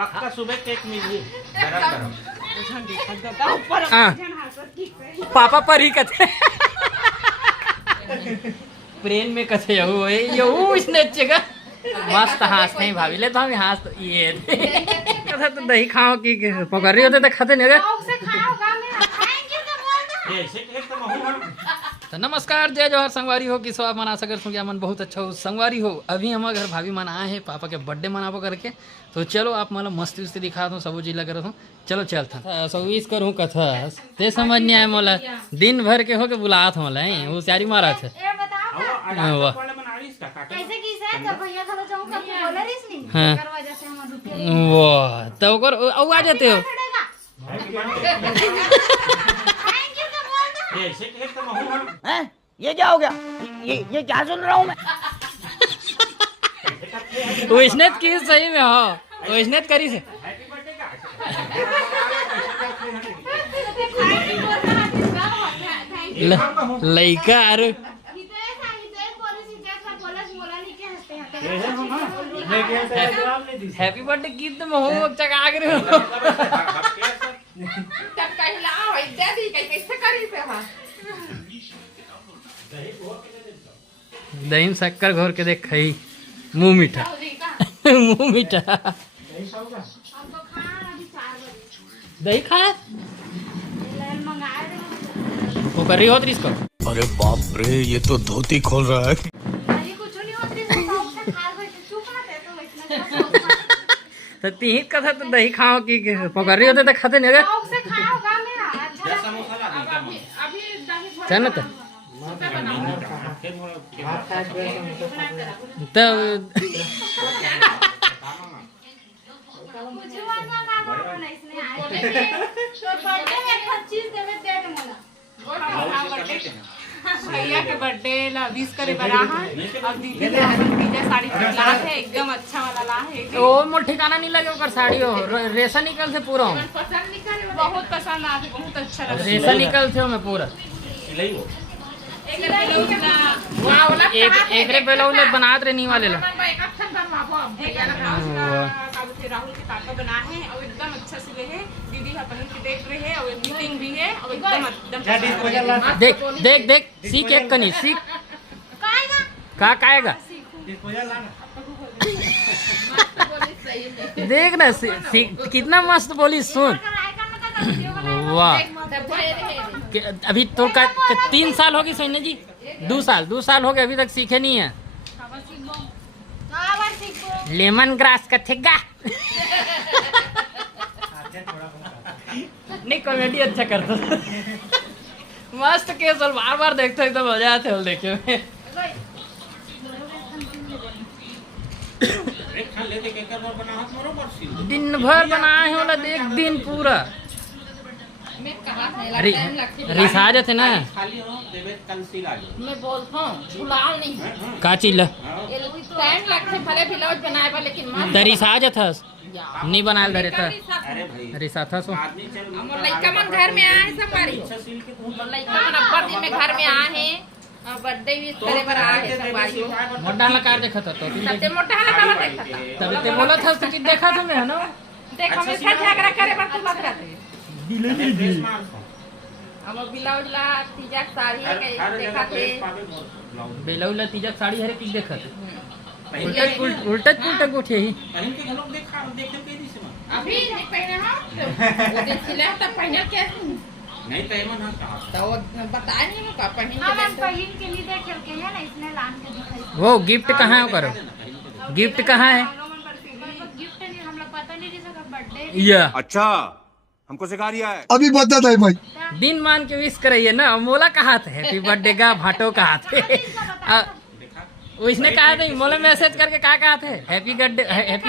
पक्का सुबह केक मिली गरम पापा पर ही कथे प्रेम में कथे यहू इसने का मस्त हंसते हैं भाभी ले तो हम हंस ये कथा तो दही खाओ की पकड़ होते तो खाते नहीं तो नमस्कार जय जवाहर संगवारी हो कि स्वाब मना सकर सुन मन बहुत अच्छा हो संगवारी हो। अभी हमारे घर भाभी मन आए हैं पापा के बर्थडे मनाबो करके, तो चलो आप मतलब मस्ती उस्ती दिखा दो सब चीज लगा रहा चलो चलता सब इस करूँ कथा ते समझ नहीं आए मोला दिन भर के हो के बुलात मोला वो सारी मारा थे वाह तो आ जाते हो ये क्या हो गया? ये क्या सुन रहा हूँ मैं? वैष्णव की सही में हो वैष्णव करी से लइका अरे हैप्पी बर्थडे गीत तो हो चका रहे हो दही शक्कर घोर के देख खाई मुंह मीठा मुंह मीठा दही खा वो कर रही हो इसको। अरे बाप रे ये तो धोती खोल रहा है। तो तीन कथा तो दही खाओ की पकड़ रही होते तो खाते नहीं चल तो भैया के बर्थडे ला विश करे बरा अब दीदी ने अपन पिज्जा साड़ी ला है एकदम अच्छा वाला ला है ओ मोर ठिकाना नहीं लगे ओकर साड़ी हो रेशा निकल से पूरा पसंद निकल बहुत पसंद आ बहुत अच्छा लगा रेशा निकल से मैं पूरा एक रे पहले बनात रे नी वाले ला राहुल के पापा बना है और एकदम अच्छा से है दीदी अपन की देख रहे है और मीटिंग भी है और एकदम देख देख देख सीख एक कनी सीख का काएगा देख ना कितना मस्त बोली सुन वाह अभी तो का 3 साल होगी सैन्य जी 2 साल हो गए अभी तक सीखे नहीं है लेमन ग्रास का ठेगा नहीं कॉमेडी अच्छा करता मस्त केस बार बार देखते एकदम मजा आते हो देखे में दिन भर बनाए हो एक दिन पूरा रिसाज थे ना मैं बोलता हूँ भुलाओ नहीं का चीज टाइम लगते भले ब्लाउज बनाए पर लेकिन रिसाज था नहीं बनाए धरे था रिसा था सो हमर लइका मन घर में आए सब बारी लइका मन अब्बा दिन में घर में आए हैं बर्थडे विश करे बर आए हैं सब बारी मोटा लकार देखा था तो सबसे मोटा हला का देखा था तब ते बोला था कि देखा था मैं है ना देख हम इसका झगड़ा करे पर तू लग रहा हम ब्लाउज ला तीजा साड़ी के देखा थे ब्लाउज ला तीजा साड़ी हरे की देखा थे उल्टा उठे ही अभी नहीं पहने हम वो दिन सिला तब पहने के नहीं तो एमन तो बताए नहीं का पहन के लिए देख के है ना इसने लान के दिखाई वो गिफ्ट कहाँ है करो गिफ्ट कहाँ है गिफ्ट नहीं हम लोग पता नहीं जिसका बर्थडे या अच्छा हमको सिखा रिया है। अभी बता दे भाई दिन मान के विश कराइए ना मोला कहा थे हैप्पी बर्थडे का भाटो कहा थे उसने कहा था मोला मैसेज करके कहा थे हैप्पी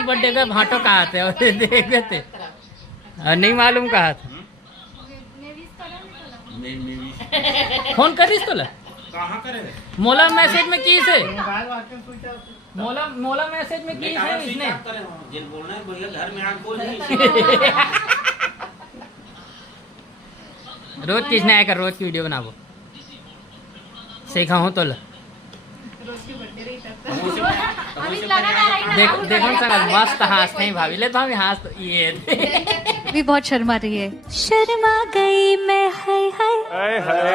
बर्थडे का भाटो कहा थे और देखे थे नहीं मालूम कहा था फोन करिस तो कहाँ करे मोला मैसेज में की से मोला मैसेज में की है इसने जिन बोलना है भैया घर में आके बोल नहीं रोज किसने आया कर रोज की वीडियो बनाबो सीखा हूँ तो रोज की बर्थडे रही तब देखो सर मस्त हंसते हैं भाभी ले तो हम हंस ये भी बहुत शर्मा रही है। शर्मा गई मैं हाय हाय।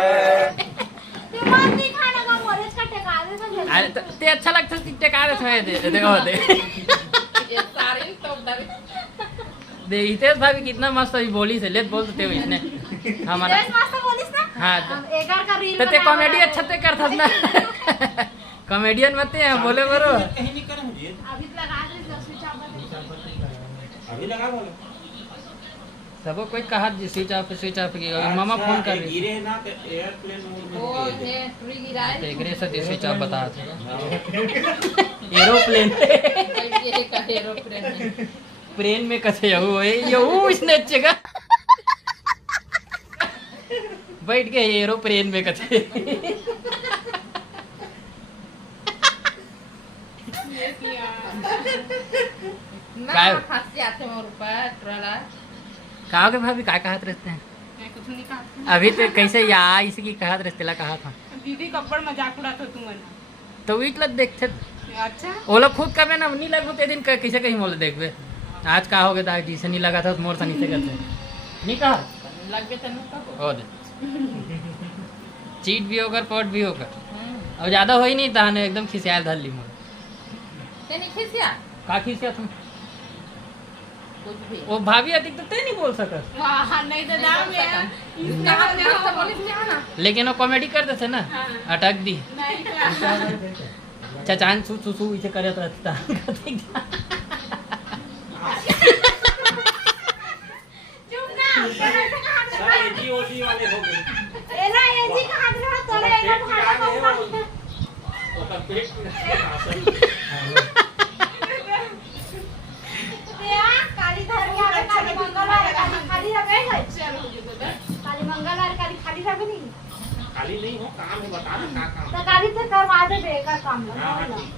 अरे ते अच्छा लगता है टिका रहे थे देखो दे ये सारे तो डर दे हितेश भाभी कितना मस्त अभी बोली से लेट बोल देते इसने हमारा हाँ तो ते कॉमेडी अच्छा ते करता ना कॉमेडियन मत हैं बोले बरो कहीं नहीं करे मुझे अभी लगा बोलो सबको कोई कहा स्विच ऑफ की मामा फोन कर रही गिरे ना तो एयरप्लेन मोड में वो गिरे। है ट्री गिरा है देख रहे से स्विच ऑफ बता थे एरोप्लेन ये का एरोप्लेन है प्लेन में कसे यहू इसने चेगा बैठ के एरोप्लेन में कथे ना काय? हंसी आते मोर ऊपर ट्रला कहा के भाभी काय कहत रहते हैं मैं कुछ नहीं कहा अभी तो कैसे या इसकी कहत रहते ला कहा था दीदी कपड़ मजाक उड़ाता तू मना तो वीट लग देखते अच्छा वो लोग खुद कभी ना नहीं लगो ते दिन कैसे कहीं मोल देखबे आज का हो गया जी से नहीं लगा था तो मोर से नीचे करते नहीं कहा लग गए तनु का हो दे चीट भी होकर पॉट भी होकर अब ज्यादा हो ही नहीं था ने एकदम खिसियाल धर ली मोर ते नहीं खिसिया का खिसिया तुम कुछ भी वो भाभी अधिक तो ते नहीं बोल सकत हाँ नहीं तो दाम है इसका हाथ मस्त बोली थी ना लेकिन वो कॉमेडी करते थे ना अटक दी नहीं चचान सू सू सू इसे करत रहता चुप ना सब एजी ओजी वाले हो गए एला एजी का हाथ रहा तोरे एला भाड़ा को ओकर पेट में काली धर के आवे काली मंगलवार काली खाली रहे है चलो काली मंगलवार काली खाली रहे नहीं खाली नहीं हो काम है बता ना क्या काम तो काली तो करवा दे बेकार काम हाँ, लगा हाँ, ठीक।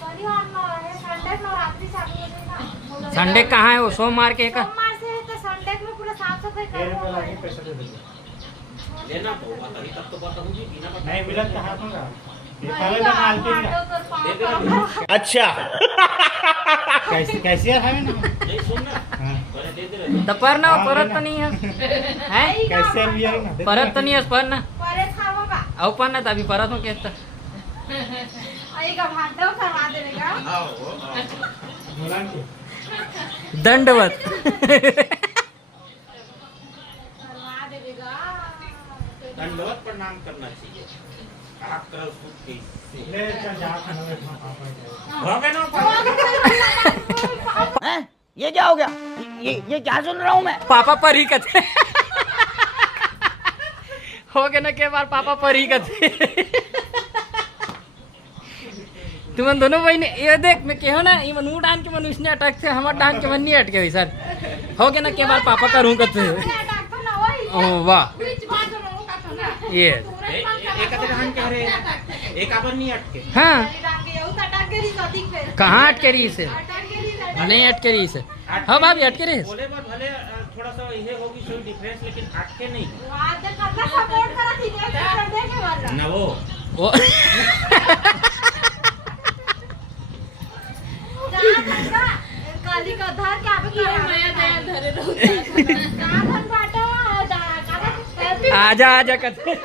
शनिवार में है संडे में रात्रि चालू हो जाए ना संडे कहाँ है वो सोमवार के का सोमवार से है तो संडे में पूरा साफ सफाई करना लेना तो होगा तभी तब तो बताऊंगी बिना बताए नहीं मिलत कहाँ होगा दे दे अच्छा कैसे है ना नहीं सुन ना पहले दे दे तो पर ना परत तो नहीं है हैं कैसे भी है ना परत तो नहीं है पर ना परे खावा का औ पर ना तभी परत हूँ कहता आई का भांडो करवा देने का दंडवत करवा देगा दंडवत प्रणाम करना चाहिए आप करो सुख के ले चल जा खाना में हो गए ना हैं? ये क्या हो गया? ये क्या सुन रहा हूँ मैं? पापा पर ही कथे हो गए ना के बार पापा पर ही कथे तुम दोनों बहने ये देख मैं कहो ना ये मनू डांग के मनुष्य ने अटक थे हमारे डांग के मन नहीं अटके हुई सर हो गए ना के बार पापा करूँ कथे डॉक्टर ना वही ओ वाह बीच बात लोगों का था ना ये एक अदर हम कह रहे हैं एक अबर नहीं अटके हाँ डांगे यू टांगे री कदी पे कहाँ अटके रही इसे टांगे री नहीं अटके रही इसे हाँ भाभी अटके रही बोले बात भले थोड़ा सा ये होगी कोई डिफरेंस लेकिन अटके नहीं आज कतना सपोर्ट करा थी देखे वाला ना वो वो काली का धार के आवे करे मैं धरे रहू काधन बाटो आजा आजा कथे आजा आजा भाटो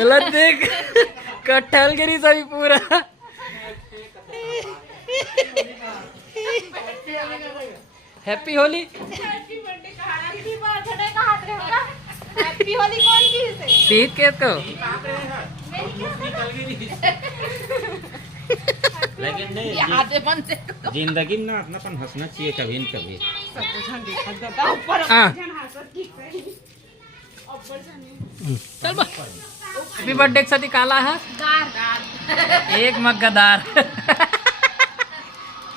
एला देख कटहल गिरी सभी पूरा हैप्पी होली हैप्पी बर्थडे का हैप्पी बर्थडे का हाथ रहेगा हैप्पी होली कौन की से सीख के को कहाँ पे है निकल गई लेकिन नहीं ये आधे बन से जिंदगी में ना अपनापन हंसना चाहिए कभी न कभी सब कुछ हम देखा देता ऊपर हाँ। जन हंसत ठीक है ऊपर जाने चल बा हैप्पी बर्थडे के साथ काला है गार एक मग्गदार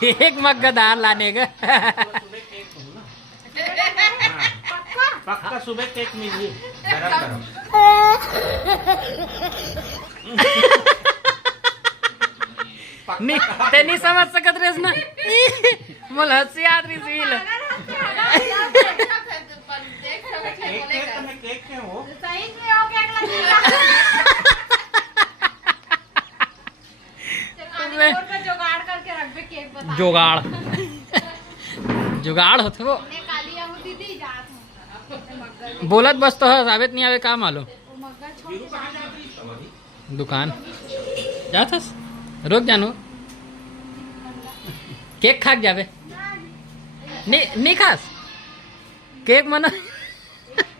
एक मग्गदार लाने का पक्का सुबह केक मिली गरम गरम नहीं ते नहीं समझ सकत रेस ना मोल हंसी आदमी सील केक तो जुगाड़ करके रख दे केक बता जुगाड़ जुगाड़ होते वो ने काली आऊ दीदी जात हूं बोलत बस तो साबित नहीं आवे का मालूम मग्गा छोड़ दुकान जाथस रुक जानू केक खाक जावे नहीं खास केक मना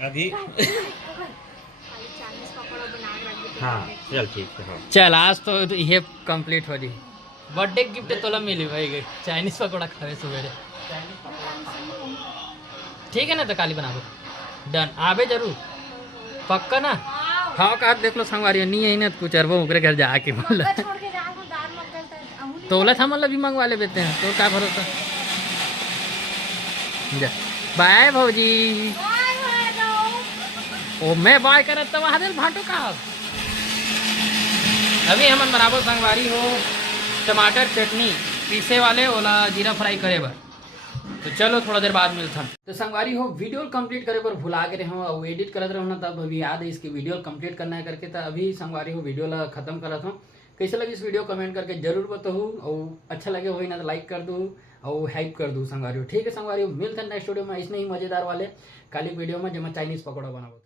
अभी चाइनीज पकौड़ा बना के रख दे हाँ चल ठीक है हाँ चल आज तो ये कंप्लीट हो रही बर्थडे गिफ्ट तोला मिली भाई चाइनीज पकौड़ा खावे सवेरे ठीक है ना तो काली बना दो डन आवे जरूर पक्का ना हाँ का देख लो संगवारी नहीं है ना कुछ अरबो ओकरे घर जाके बोला छोड़ के जा हूं दाल मग्गल तक अहू तोला था मतलब भी मंगवा ले देते हैं तो क्या भरोसा जा बाय भौजी ओ मैं बाय करत तो वहां भाटो का अभी हम बराबर संगवारी हो टमाटर चटनी पीसे वाले ओला जीरा फ्राई करे बर तो चलो थोड़ा देर बाद मिलता तो संगवारी हो वीडियो कंप्लीट करे पर भुला के रहो और एडिट करत रहो ना तब अभी याद है इसकी वीडियो कंप्लीट करना है करके तो अभी संगवारी हो वीडियो ला खत्म करत हूँ कैसे लगी इस वीडियो कमेंट करके जरूर बताओ और अच्छा लगे हो ना तो लाइक कर दो और हेल्प कर दो संगवारी हो ठीक है संगवारी हो मिलते हैं नेक्स्ट वीडियो में इसने ही मजेदार वाले काली वीडियो में जब मैं चाइनीज पकौड़ा बनाऊँ